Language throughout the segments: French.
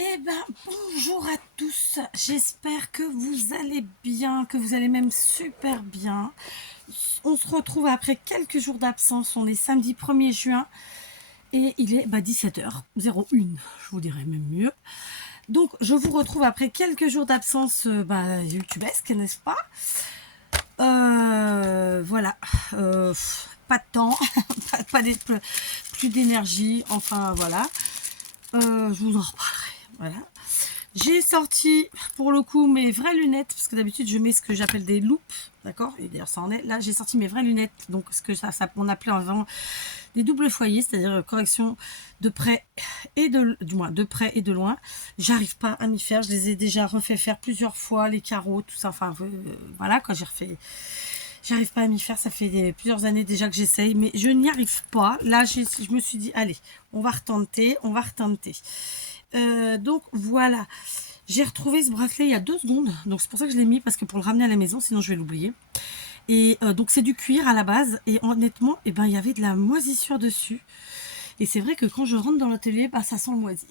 Eh ben, bonjour à tous. J'espère que vous allez bien, que vous allez même super bien. On se retrouve après quelques jours d'absence. On est samedi 1er juin et il est 17h01. Je vous dirais même mieux. Donc, je vous retrouve après quelques jours d'absence youtubesque, n'est-ce pas? Voilà. Pas de temps, plus d'énergie. Enfin, voilà. Je vous en reparlerai. Voilà. J'ai sorti pour le coup mes vraies lunettes, parce que d'habitude je mets ce que j'appelle des loupes, d'accord? Et d'ailleurs ça en est. Là j'ai sorti mes vraies lunettes, donc ce que ça on appelait avant des doubles foyers, c'est-à-dire correction de près et du moins de près et de loin. J'arrive pas à m'y faire, je les ai déjà refait faire plusieurs fois, les carreaux, tout ça. Enfin voilà, quand j'ai refait. J'arrive pas à m'y faire, ça fait plusieurs années déjà que j'essaye, mais je n'y arrive pas. Là, je me suis dit, allez, on va retenter, on va retenter. Donc voilà, j'ai retrouvé ce bracelet il y a 2 secondes, donc c'est pour ça que je l'ai mis, parce que pour le ramener à la maison, sinon je vais l'oublier. Et donc c'est du cuir à la base, et honnêtement, il y avait de la moisissure dessus. Et c'est vrai que quand je rentre dans l'atelier, ça sent le moisi.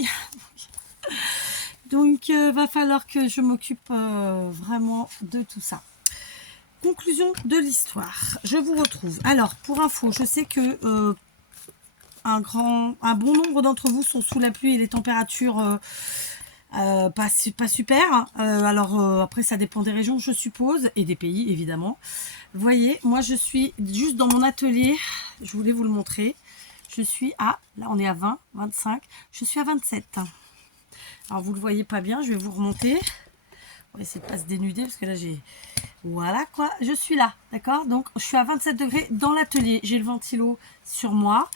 Donc va falloir que je m'occupe vraiment de tout ça. Conclusion de l'histoire, je vous retrouve. Alors, pour info, je sais que un bon nombre d'entre vous sont sous la pluie et les températures pas super. Après, ça dépend des régions, je suppose, et des pays, évidemment. Vous voyez, moi, je suis juste dans mon atelier. Je voulais vous le montrer. Je suis à, là, on est à 20, 25. Je suis à 27. Alors, vous le voyez pas bien, je vais vous remonter. On va essayer de pas se dénuder, parce que là, j'ai... Voilà, quoi. Je suis là, d'accord? Donc, je suis à 27 degrés dans l'atelier. J'ai le ventilo sur moi.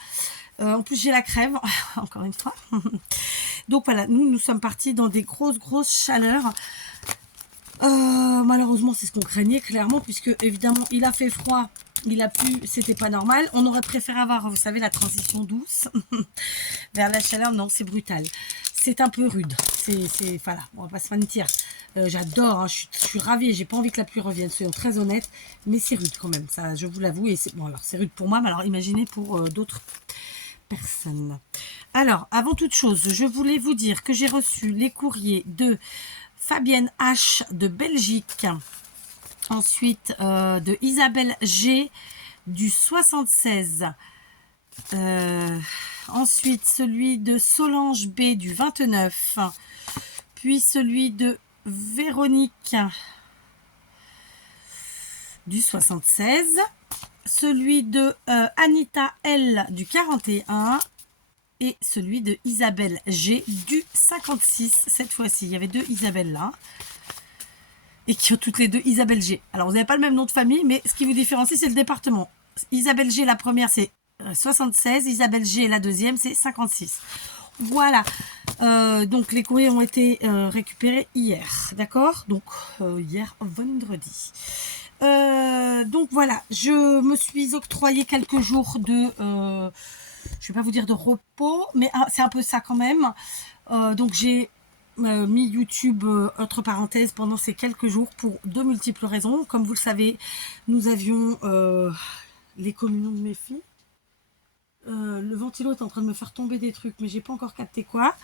En plus, j'ai la crève, encore une fois. Donc voilà, nous sommes partis dans des grosses chaleurs. Malheureusement, c'est ce qu'on craignait clairement, puisque évidemment, il a fait froid, il a plu, c'était pas normal. On aurait préféré avoir, vous savez, la transition douce vers la chaleur. Non, c'est brutal. C'est un peu rude. Voilà, on va pas se mentir. J'adore, hein, je suis ravie. J'ai pas envie que la pluie revienne, soyons très honnêtes. Mais c'est rude quand même, ça, je vous l'avoue. Et bon, alors c'est rude pour moi, mais alors imaginez pour d'autres personnes. Alors, avant toute chose, je voulais vous dire que j'ai reçu les courriers de Fabienne H de Belgique, ensuite de Isabelle G du 76, ensuite celui de Solange B du 29, puis celui de Véronique du 76, celui de Anita L du 41 et celui de Isabelle G du 56. Cette fois-ci, il y avait 2 Isabelle là. Et qui ont toutes les 2 Isabelle G. Alors, vous n'avez pas le même nom de famille, mais ce qui vous différencie, c'est le département. Isabelle G, la première, c'est 76. Isabelle G, la deuxième, c'est 56. Voilà. Donc, les courriers ont été récupérés hier. D'accord? Donc, hier, vendredi. Donc, voilà. Je me suis octroyé quelques jours de... je ne vais pas vous dire de repos, mais c'est un peu ça quand même. Donc, j'ai mis YouTube entre parenthèses pendant ces quelques jours pour de multiples raisons. Comme vous le savez, nous avions les communions de mes filles. Le ventilo est en train de me faire tomber des trucs, mais j'ai pas encore capté quoi.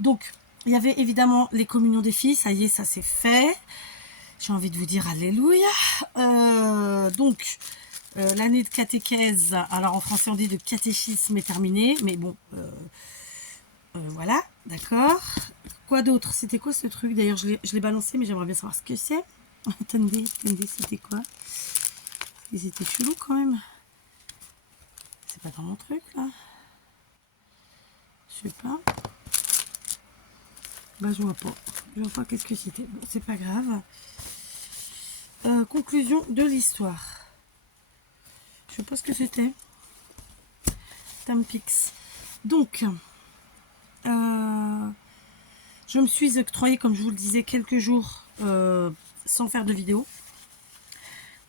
Donc, il y avait évidemment les communions des filles. Ça y est, ça c'est fait. J'ai envie de vous dire alléluia. Donc, l'année de catéchèse, alors en français on dit de catéchisme, est terminée. Mais bon, voilà, d'accord. Quoi d'autre? C'était quoi ce truc? D'ailleurs, je l'ai balancé, mais j'aimerais bien savoir ce que c'est. Attendez, c'était quoi? Ils étaient chelous quand même. C'est pas dans mon truc, là? Je sais pas. Je vois pas. Je vois pas qu'est-ce que c'était. Bon, c'est pas grave. Conclusion de l'histoire. Je sais pas ce que c'était. Tampix. Donc, je me suis octroyé, comme je vous le disais, quelques jours sans faire de vidéo.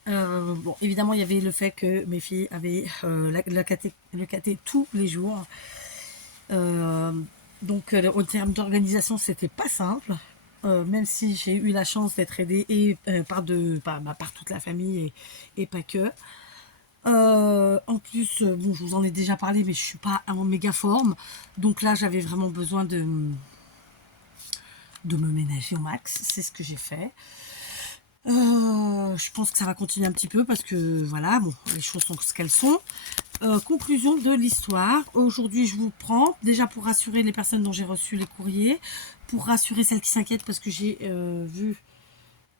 Bon, évidemment, il y avait le fait que mes filles avaient le caté tous les jours. Donc, au terme d'organisation, c'était pas simple. Même si j'ai eu la chance d'être aidée et par toute la famille et pas que. En plus, bon, je vous en ai déjà parlé, mais je suis pas en méga forme. Donc là, j'avais vraiment besoin de me ménager au max. C'est ce que j'ai fait. Je pense que ça va continuer un petit peu parce que voilà, bon, les choses sont ce qu'elles sont. Conclusion de l'histoire. Aujourd'hui, je vous prends déjà pour rassurer les personnes dont j'ai reçu les courriers, pour rassurer celles qui s'inquiètent parce que j'ai vu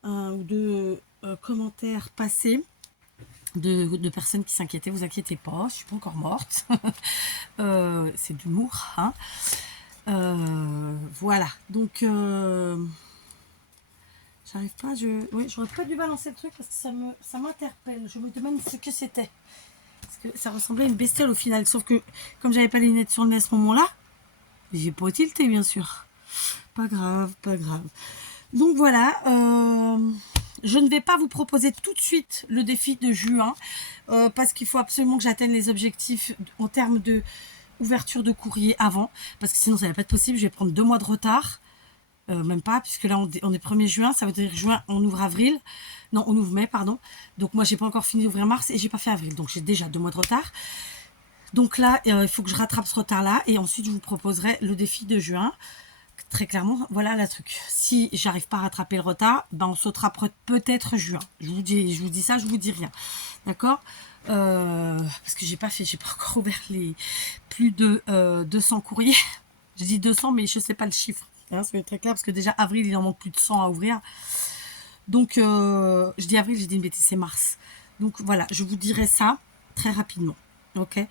un ou deux commentaires passer de personnes qui s'inquiétaient. Vous inquiétez pas, je suis pas encore morte. C'est d'humour, hein. Voilà, donc j'arrive pas, ouais, j'aurais pas dû balancer le truc parce que ça m'interpelle. Je me demande ce que c'était. Parce que ça ressemblait à une bestiole au final. Sauf que, comme j'avais pas les lunettes sur le nez à ce moment-là, j'ai pas tilté, bien sûr. Pas grave, pas grave. Donc voilà, je ne vais pas vous proposer tout de suite le défi de juin. Parce qu'il faut absolument que j'atteigne les objectifs en termes de ouverture de courrier avant. Parce que sinon, ça va pas être possible. Je vais prendre 2 mois de retard. Même pas, puisque là on est 1er juin, ça veut dire juin, on ouvre avril, non on ouvre mai, pardon, donc moi j'ai pas encore fini d'ouvrir mars et j'ai pas fait avril, donc j'ai déjà 2 mois de retard, donc là il faut que je rattrape ce retard là et ensuite je vous proposerai le défi de juin, très clairement, voilà le truc, si j'arrive pas à rattraper le retard, ben on sautera peut-être juin, je vous dis ça, je vous dis rien, d'accord, parce que j'ai pas encore ouvert les plus de 200 courriers, je dis 200 mais je sais pas le chiffre. Hein, ça va être très clair parce que déjà avril il en manque plus de 100 à ouvrir, donc je dis avril, j'ai dit une bêtise, c'est mars, donc voilà, je vous dirai ça très rapidement, ok,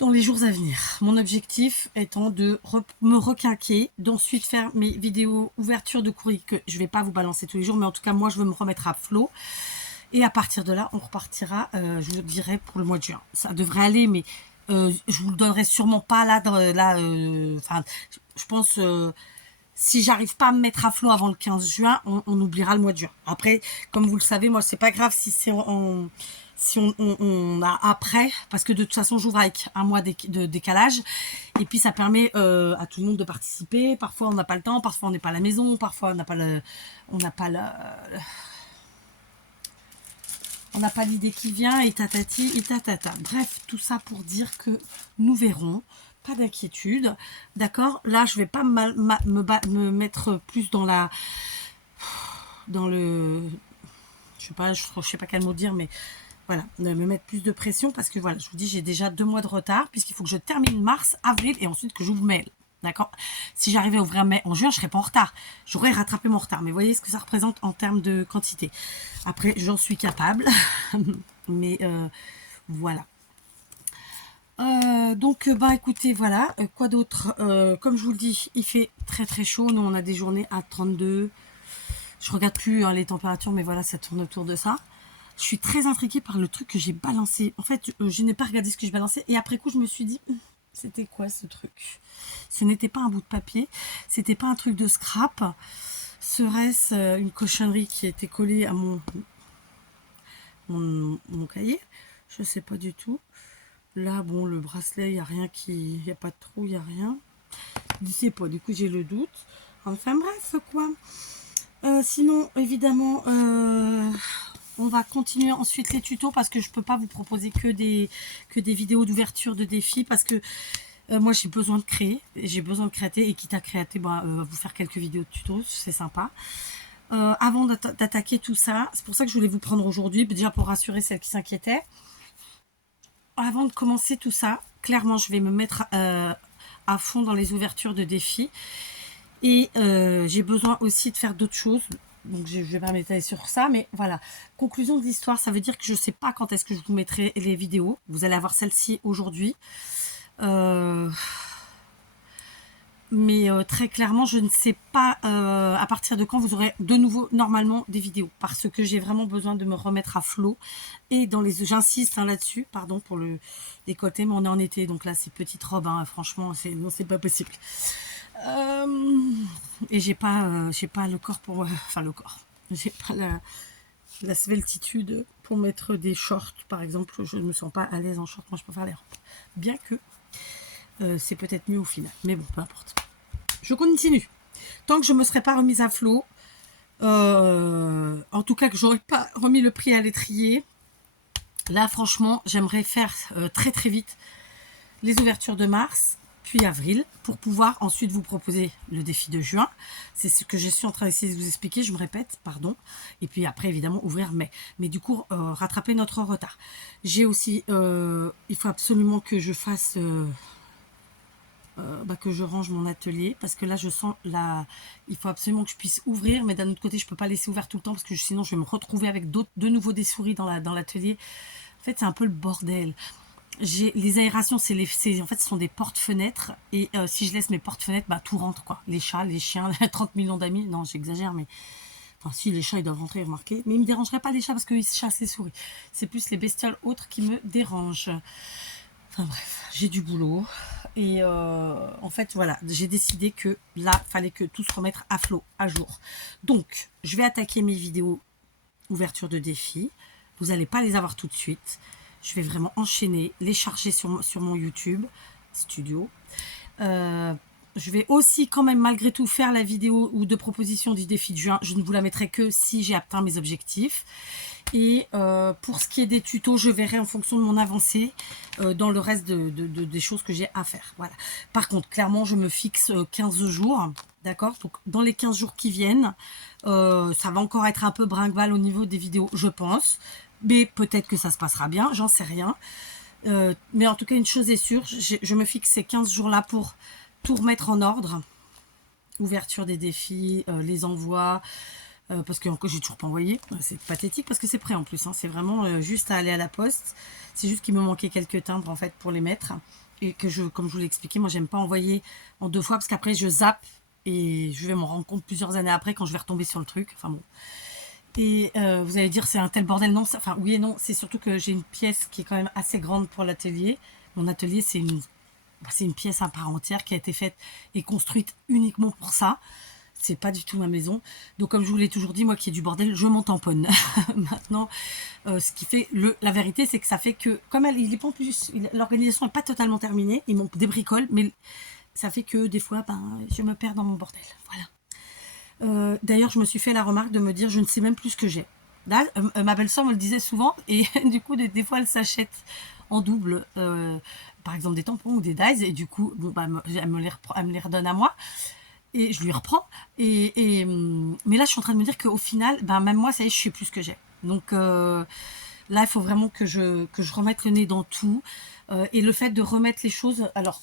dans les jours à venir. Mon objectif étant de me requinquer, d'ensuite faire mes vidéos ouverture de courrier que je vais pas vous balancer tous les jours, mais en tout cas moi je veux me remettre à flot et à partir de là on repartira, je vous dirai pour le mois de juin, ça devrait aller, mais je vous le donnerai sûrement pas là, enfin je pense si j'arrive pas à me mettre à flot avant le 15 juin, on oubliera le mois de juin. Après, comme vous le savez, moi, c'est pas grave si c'est si on a après, parce que de toute façon, j'ouvre avec un mois de décalage. Et puis, ça permet à tout le monde de participer. Parfois, on n'a pas le temps, parfois, on n'est pas à la maison, parfois, on n'a pas l'idée qui vient, et tatati, et tatata. Bref, tout ça pour dire que nous verrons. Pas d'inquiétude, d'accord. Là, je vais pas me mettre plus dans le, je sais pas quel mot dire, mais voilà, me mettre plus de pression parce que voilà, je vous dis, j'ai déjà 2 mois de retard puisqu'il faut que je termine mars, avril et ensuite que j'ouvre mai. D'accord. Si j'arrivais à ouvrir mai en juin, je serais pas en retard. J'aurais rattrapé mon retard. Mais voyez ce que ça représente en termes de quantité. Après, j'en suis capable, mais voilà. Donc bah écoutez, voilà, quoi d'autre, comme je vous le dis, il fait très très chaud, nous on a des journées à 32, je regarde plus hein, les températures, mais voilà, ça tourne autour de ça. Je suis très intriguée par le truc que j'ai balancé, en fait je n'ai pas regardé ce que je balançais, et après coup je me suis dit, c'était quoi ce truc? Ce n'était pas un bout de papier, c'était pas un truc de scrap, serait-ce une cochonnerie qui était collée à mon cahier? Je sais pas du tout. Là, bon, le bracelet, il n'y a rien il n'y a pas de trou, il n'y a rien. Je sais pas, du coup, j'ai le doute. Enfin, bref, quoi. Sinon, évidemment, on va continuer ensuite les tutos parce que je peux pas vous proposer que des vidéos d'ouverture de défis parce que moi, j'ai besoin de créer. J'ai besoin de créer et quitte à créer, bah, vous faire quelques vidéos de tutos, c'est sympa. Avant d'attaquer tout ça, c'est pour ça que je voulais vous prendre aujourd'hui, déjà pour rassurer celles qui s'inquiétaient. Avant de commencer tout ça, clairement, je vais me mettre à fond dans les ouvertures de défis. Et j'ai besoin aussi de faire d'autres choses. Donc, je vais pas m'étaler sur ça. Mais voilà, conclusion de l'histoire, ça veut dire que je ne sais pas quand est-ce que je vous mettrai les vidéos. Vous allez avoir celle-ci aujourd'hui. Mais très clairement, je ne sais pas à partir de quand vous aurez de nouveau normalement des vidéos parce que j'ai vraiment besoin de me remettre à flot et j'insiste hein, là-dessus, pardon pour le décolleté, mais on est en été donc là c'est petite robe, hein, franchement c'est pas possible. Et j'ai pas le corps pour enfin le corps, j'ai pas la sveltitude pour mettre des shorts par exemple. Je ne me sens pas à l'aise en short, moi je préfère les robes, bien que c'est peut-être mieux au final, mais bon, peu importe. Je continue. Tant que je ne me serais pas remise à flot, en tout cas que j'aurais pas remis le prix à l'étrier, là franchement, j'aimerais faire très très vite les ouvertures de mars puis avril, pour pouvoir ensuite vous proposer le défi de juin. C'est ce que je suis en train d'essayer de vous expliquer, je me répète, pardon. Et puis après, évidemment, ouvrir mai. Mais du coup, rattraper notre retard. J'ai aussi, il faut absolument que je fasse... que je range mon atelier, parce que là je sens il faut absolument que je puisse ouvrir, mais d'un autre côté je peux pas laisser ouvert tout le temps parce que sinon je vais me retrouver avec de nouveau des souris dans l'atelier. En fait c'est un peu le bordel. Les aérations, en fait ce sont des portes-fenêtres, et si je laisse mes portes-fenêtres, tout rentre quoi. Les chats, les chiens, 30 millions d'amis, non j'exagère, mais enfin si, les chats ils doivent rentrer, remarquez, mais ils me dérangeraient pas les chats parce qu'ils chassent les souris. C'est plus les bestioles autres qui me dérangent. Enfin bref, j'ai du boulot. Et en fait, voilà, j'ai décidé que là, il fallait que tout se remette à flot, à jour. Donc, je vais attaquer mes vidéos ouverture de défi. Vous n'allez pas les avoir tout de suite. Je vais vraiment enchaîner, les charger sur mon YouTube studio. Je vais aussi quand même malgré tout faire la vidéo ou de proposition du défi de juin. Je ne vous la mettrai que si j'ai atteint mes objectifs. Et pour ce qui est des tutos, je verrai en fonction de mon avancée dans le reste des choses que j'ai à faire. Voilà. Par contre, clairement, je me fixe 15 jours. D'accord. Donc, dans les 15 jours qui viennent, ça va encore être un peu brinque-balle au niveau des vidéos, je pense. Mais peut-être que ça se passera bien, j'en sais rien. Mais en tout cas, une chose est sûre, je me fixe ces 15 jours-là pour tout remettre en ordre. Ouverture des défis, les envois... parce que j'ai toujours pas envoyé, c'est pathétique parce que c'est prêt en plus, hein. C'est vraiment juste à aller à la poste. C'est juste qu'il me manquait quelques timbres en fait pour les mettre, et que comme je vous l'ai expliqué, moi j'aime pas envoyer en 2 fois parce qu'après je zappe et je vais m'en rendre compte plusieurs années après quand je vais retomber sur le truc. Enfin bon. Et vous allez dire c'est un tel bordel, non, enfin oui et non, c'est surtout que j'ai une pièce qui est quand même assez grande pour l'atelier. Mon atelier c'est une pièce à part entière qui a été faite et construite uniquement pour ça. C'est pas du tout ma maison. Donc comme je vous l'ai toujours dit, moi qui ai du bordel, je m'en tamponne. Maintenant, ce qui fait la vérité, c'est que ça fait que, comme l'organisation n'est pas totalement terminée, ils m'ont des bricoles, mais ça fait que des fois, je me perds dans mon bordel. Voilà. D'ailleurs, je me suis fait la remarque de me dire, je ne sais même plus ce que j'ai. Là, ma belle-sœur me le disait souvent, et du coup, des fois, elle s'achète en double, par exemple des tampons ou des dyes, et du coup, elle me les redonne à moi. Et je lui reprends. Mais là, je suis en train de me dire qu'au final, même moi, ça y est, je sais plus ce que j'ai. Donc là, il faut vraiment que je remette le nez dans tout. Et le fait de remettre les choses... Alors,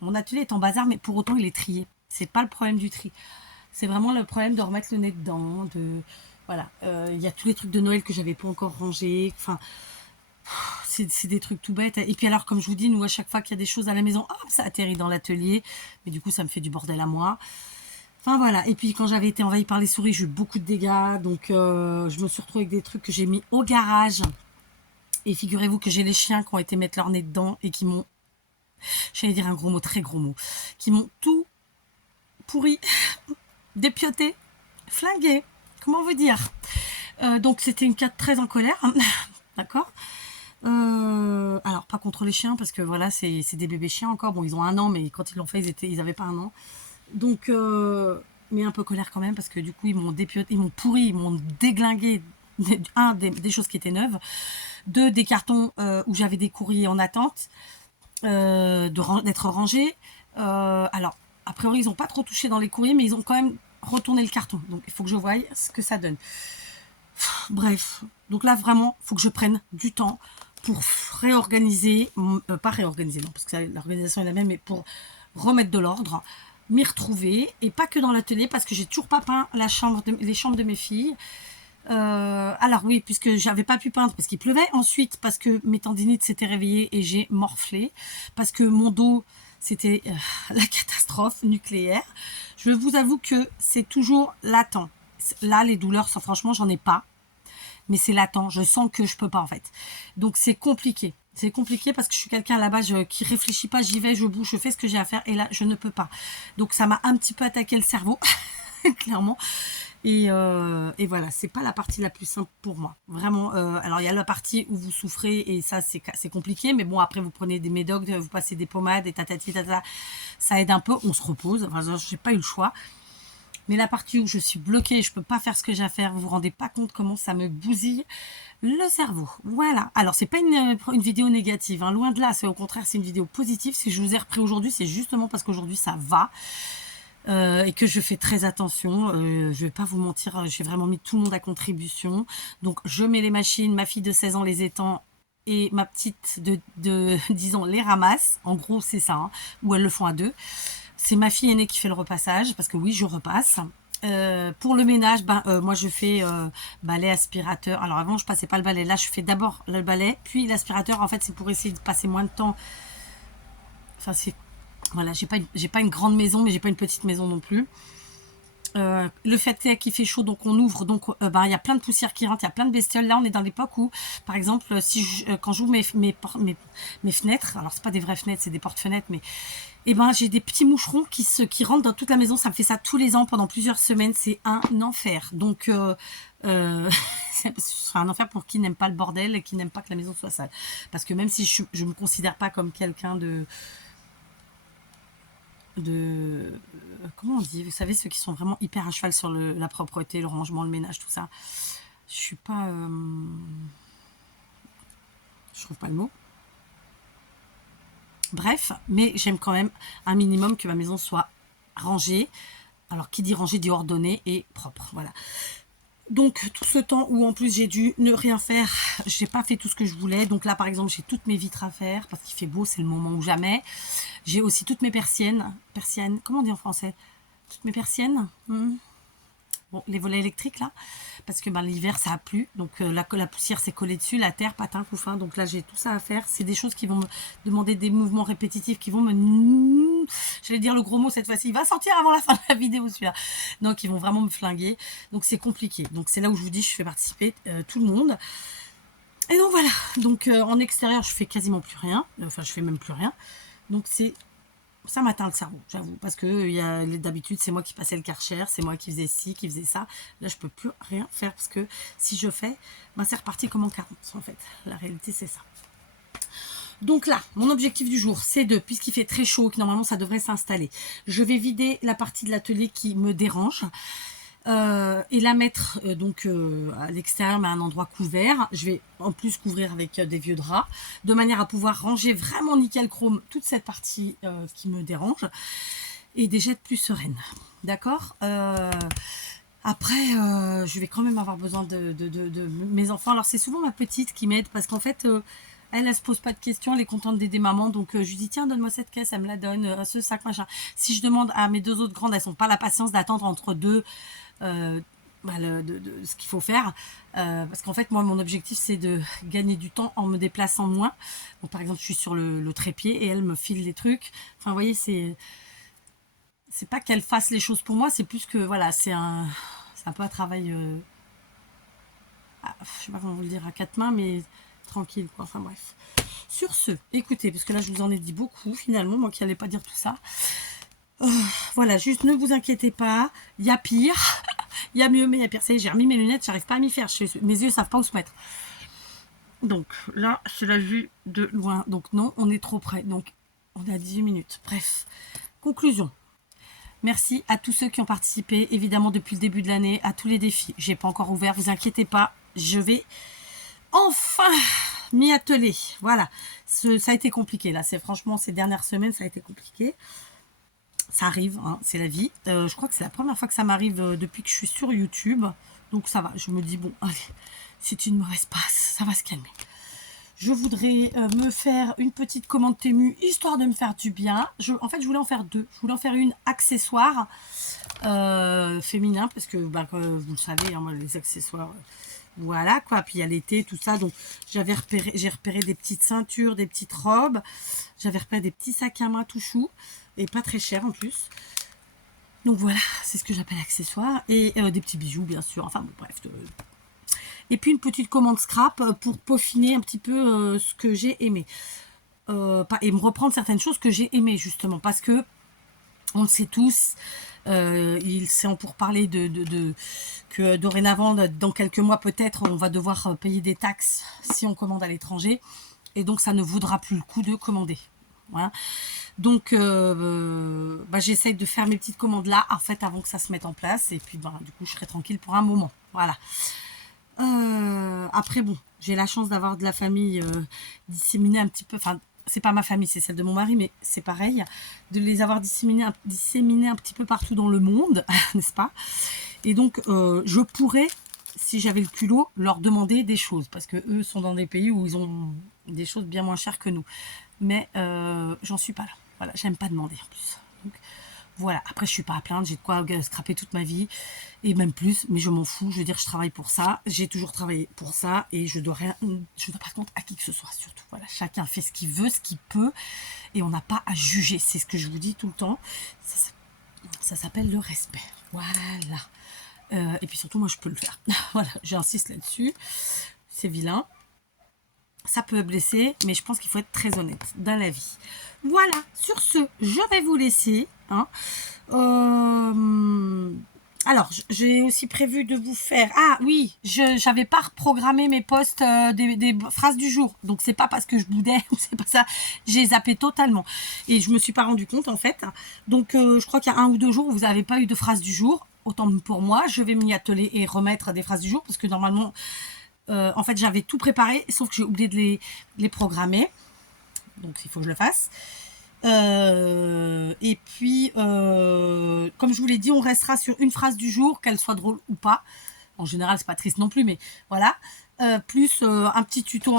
mon atelier est en bazar, mais pour autant, il est trié. C'est pas le problème du tri. C'est vraiment le problème de remettre le nez dedans. Voilà. Il y a tous les trucs de Noël que j'avais pas encore rangés. Enfin... C'est des trucs tout bêtes. Et puis alors, comme je vous dis, nous, à chaque fois qu'il y a des choses à la maison, ça atterrit dans l'atelier. Mais du coup, ça me fait du bordel à moi. Enfin, voilà. Et puis, quand j'avais été envahie par les souris, j'ai eu beaucoup de dégâts. Donc, je me suis retrouvée avec des trucs que j'ai mis au garage. Et figurez-vous que j'ai les chiens qui ont été mettre leur nez dedans et qui m'ont... J'allais dire un gros mot, très gros mot. Qui m'ont tout pourri, dépioté, flingué. Comment vous dire? Donc, c'était une carte très en colère. D'accord. Alors pas contre les chiens parce que voilà c'est des bébés chiens encore, bon ils ont 1 an mais quand ils l'ont fait ils avaient pas 1 an, donc mais un peu colère quand même parce que du coup ils m'ont dépioté, ils m'ont pourri, ils m'ont déglingué des choses qui étaient neuves, des cartons où j'avais des courriers en attente d'être rangés. Alors a priori ils ont pas trop touché dans les courriers mais ils ont quand même retourné le carton, donc il faut que je voie ce que ça donne. Bref, donc là vraiment il faut que je prenne du temps pour réorganiser, pas réorganiser non parce que l'organisation est la même, mais pour remettre de l'ordre, m'y retrouver, et pas que dans l'atelier parce que j'ai toujours pas peint les chambres de mes filles. Alors oui, puisque j'avais pas pu peindre parce qu'il pleuvait, ensuite parce que mes tendinites s'étaient réveillées et j'ai morflé, parce que mon dos c'était la catastrophe nucléaire. Je vous avoue que c'est toujours latent. Là les douleurs, franchement j'en ai pas. Mais c'est latent, je sens que je peux pas en fait. Donc c'est compliqué. C'est compliqué parce que je suis quelqu'un à la base qui réfléchit pas, j'y vais, je bouge, je fais ce que j'ai à faire et là je ne peux pas. Donc ça m'a un petit peu attaqué le cerveau, clairement. Et voilà, c'est pas la partie la plus simple pour moi. Vraiment, alors il y a la partie où vous souffrez et ça c'est compliqué, mais bon après vous prenez des médocs, vous passez des pommades et tatati tata, ça aide un peu, on se repose, enfin j'ai pas eu le choix. Mais la partie où je suis bloquée, je peux pas faire ce que j'ai à faire, vous vous rendez pas compte comment ça me bousille le cerveau. Voilà. Alors, c'est pas une vidéo négative, hein. Loin de là, c'est au contraire, c'est une vidéo positive. Si je vous ai repris aujourd'hui, c'est justement parce qu'aujourd'hui, ça va. Et que je fais très attention. Je vais pas vous mentir, j'ai vraiment mis tout le monde à contribution. Donc, je mets les machines, ma fille de 16 ans les étend et ma petite de 10 ans les ramasse. En gros, c'est ça, hein, ou elles le font à deux. C'est ma fille aînée qui fait le repassage, parce que oui, je repasse. Pour le ménage, moi je fais balai, aspirateur. Alors avant, je passais pas le balai. Là, je fais d'abord le balai, puis l'aspirateur. En fait, c'est pour essayer de passer moins de temps. Enfin, c'est voilà, j'ai pas une grande maison, mais j'ai pas une petite maison non plus. Le fait est qu'il fait chaud, donc on ouvre, donc il y a plein de poussière qui rentre, il y a plein de bestioles. Là, on est dans l'époque où, par exemple, quand j'ouvre mes fenêtres, alors c'est pas des vraies fenêtres, c'est des porte-fenêtres, mais j'ai des petits moucherons qui rentrent dans toute la maison. Ça me fait ça tous les ans pendant plusieurs semaines. C'est un enfer. Donc, c'est un enfer pour qui n'aime pas le bordel et qui n'aime pas que la maison soit sale. Parce que même si je me considère pas comme quelqu'un de comment on dit, vous savez, ceux qui sont vraiment hyper à cheval sur la propreté, le rangement, le ménage, tout ça, je suis pas je trouve pas le mot, bref, mais j'aime quand même un minimum que ma maison soit rangée. Alors qui dit rangée dit ordonnée et propre, voilà. Donc tout ce temps où en plus j'ai dû ne rien faire, j'ai pas fait tout ce que je voulais. Donc là par exemple j'ai toutes mes vitres à faire parce qu'il fait beau, c'est le moment ou jamais. J'ai aussi toutes mes persiennes, comment on dit en français? Toutes mes persiennes. Bon, les volets électriques là, parce que l'hiver ça a plu, donc la poussière s'est collée dessus, la terre, patin, couffin, donc là j'ai tout ça à faire. C'est des choses qui vont me demander des mouvements répétitifs, qui vont me... J'allais dire le gros mot cette fois-ci, il va sortir avant la fin de la vidéo celui-là. Donc ils vont vraiment me flinguer, donc c'est compliqué. Donc c'est là où je vous dis, je fais participer tout le monde. Et donc voilà, donc en extérieur je fais quasiment plus rien, enfin je fais même plus rien. Donc ça m'atteint le cerveau, j'avoue, parce que d'habitude c'est moi qui passais le Karcher, c'est moi qui faisais ci, qui faisais ça. Là je peux plus rien faire parce que si je fais, c'est reparti comme en 40 en fait. La réalité c'est ça. Donc là, mon objectif du jour, c'est puisqu'il fait très chaud, que normalement ça devrait s'installer, je vais vider la partie de l'atelier qui me dérange. Et la mettre à l'extérieur, mais à un endroit couvert. Je vais en plus couvrir avec des vieux draps, de manière à pouvoir ranger vraiment nickel chrome toute cette partie qui me dérange, et déjà être plus sereine. D'accord. Après, je vais quand même avoir besoin de mes enfants. Alors c'est souvent ma petite qui m'aide, parce qu'en fait... elle se pose pas de questions, elle est contente d'aider maman, donc je lui dis tiens donne-moi cette caisse, elle me la donne, ce sac machin. Si je demande à mes deux autres grandes, elles sont pas la patience d'attendre entre deux de ce qu'il faut faire, parce qu'en fait moi mon objectif c'est de gagner du temps en me déplaçant moins. Donc par exemple je suis sur le trépied et elle me file les trucs, enfin vous voyez, c'est pas qu'elle fasse les choses pour moi, c'est plus que voilà, c'est un peu un travail je sais pas comment vous le dire à quatre mains, mais tranquille quoi, enfin bref. Sur ce, écoutez, parce que là je vous en ai dit beaucoup finalement, moi qui n'allais pas dire tout ça. Voilà, juste ne vous inquiétez pas, il y a pire, il y a mieux, mais il y a pire. Ça y est, j'ai remis mes lunettes, j'arrive pas à m'y faire, mes yeux savent pas où se mettre. Donc là, c'est la vue de loin, donc non, on est trop près, donc on est à 18 minutes. Bref, conclusion. Merci à tous ceux qui ont participé, évidemment depuis le début de l'année, à tous les défis. J'ai pas encore ouvert, vous inquiétez pas, je vais enfin m'y atteler. Voilà, ça a été compliqué là, franchement ces dernières semaines ça a été compliqué. Ça arrive, hein, c'est la vie. Je crois que c'est la première fois que ça m'arrive depuis que je suis sur YouTube, donc ça va. Je me dis bon, allez, c'est une mauvaise passe, ça va se calmer. Je voudrais me faire une petite commande Temu, histoire de me faire du bien. En fait, je voulais en faire deux. Je voulais en faire une accessoire féminin, parce que comme vous le savez, hein, moi, les accessoires... voilà quoi, puis il y a l'été, tout ça, donc j'ai repéré des petites ceintures, des petites robes, j'avais repéré des petits sacs à main tout chou, et pas très cher en plus. Donc voilà, c'est ce que j'appelle accessoire, et des petits bijoux bien sûr, enfin bon bref. Et puis une petite commande scrap pour peaufiner un petit peu ce que j'ai aimé. Et me reprendre certaines choses que j'ai aimées justement, parce que on le sait tous, c'est pour parler que dorénavant, dans quelques mois peut-être, on va devoir payer des taxes si on commande à l'étranger. Et donc ça ne vaudra plus le coup de commander. Voilà. Donc, j'essaye de faire mes petites commandes là, en fait, avant que ça se mette en place. Et puis, du coup, je serai tranquille pour un moment. Voilà. Après, bon, j'ai la chance d'avoir de la famille disséminée un petit peu. Enfin, c'est pas ma famille, c'est celle de mon mari, mais c'est pareil. De les avoir disséminés un petit peu partout dans le monde, n'est-ce pas? Et donc, je pourrais, si j'avais le culot, leur demander des choses. Parce que eux sont dans des pays où ils ont des choses bien moins chères que nous. Mais j'en suis pas là. Voilà, j'aime pas demander en plus. Donc, voilà, après je suis pas à plaindre, j'ai de quoi scraper toute ma vie, et même plus, mais je m'en fous, je veux dire, je travaille pour ça, j'ai toujours travaillé pour ça, et je dois pas compte à qui que ce soit, surtout. Voilà, chacun fait ce qu'il veut, ce qu'il peut, et on n'a pas à juger, c'est ce que je vous dis tout le temps. Ça s'appelle le respect. Voilà. Et puis surtout, moi je peux le faire. Voilà, j'insiste là-dessus. C'est vilain. Ça peut blesser, mais je pense qu'il faut être très honnête dans la vie. Voilà, sur ce, je vais vous laisser. Hein. Alors, j'ai aussi prévu de vous faire... Ah oui, je n'avais pas reprogrammé mes posts des phrases du jour. Donc, c'est pas parce que je boudais, c'est pas ça. J'ai zappé totalement. Et je me suis pas rendu compte, en fait. Donc, je crois qu'il y a 1 ou 2 jours où vous n'avez pas eu de phrases du jour. Autant pour moi, je vais m'y atteler et remettre des phrases du jour. Parce que normalement... en fait, j'avais tout préparé, sauf que j'ai oublié de les programmer. Donc, il faut que je le fasse. Et puis, comme je vous l'ai dit, on restera sur une phrase du jour, qu'elle soit drôle ou pas. En général, c'est pas triste non plus, mais voilà. Plus un petit tuto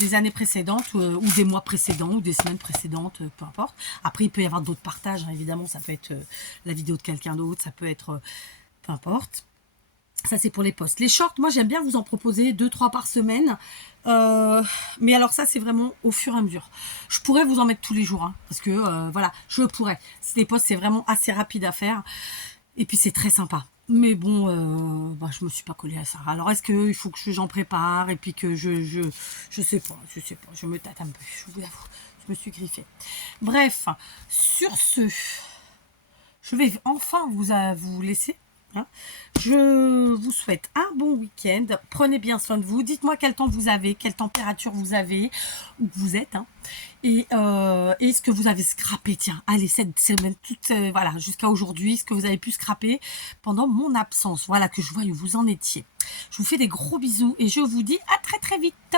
des années précédentes ou des mois précédents ou des semaines précédentes, peu importe. Après, il peut y avoir d'autres partages, hein, évidemment. Ça peut être la vidéo de quelqu'un d'autre, ça peut être... peu importe. Ça, c'est pour les posts. Les shorts, moi, j'aime bien vous en proposer 2-3 par semaine. Mais alors ça, c'est vraiment au fur et à mesure. Je pourrais vous en mettre tous les jours, hein, parce que, voilà, je pourrais. Les posts, c'est vraiment assez rapide à faire. Et puis, c'est très sympa. Mais bon, je me suis pas collée à ça. Alors, est-ce qu'il faut que j'en prépare et puis que je sais pas, je me tâte un peu, je vous avoue. Je me suis griffée. Bref, sur ce, je vais enfin vous laisser. Je vous souhaite un bon week-end. Prenez bien soin de vous. Dites-moi quel temps vous avez, quelle température vous avez, où vous êtes. Hein. Et ce que vous avez scrappé, tiens, allez, cette semaine, voilà, jusqu'à aujourd'hui, ce que vous avez pu scraper pendant mon absence. Voilà, que je vois où vous en étiez. Je vous fais des gros bisous et je vous dis à très très vite.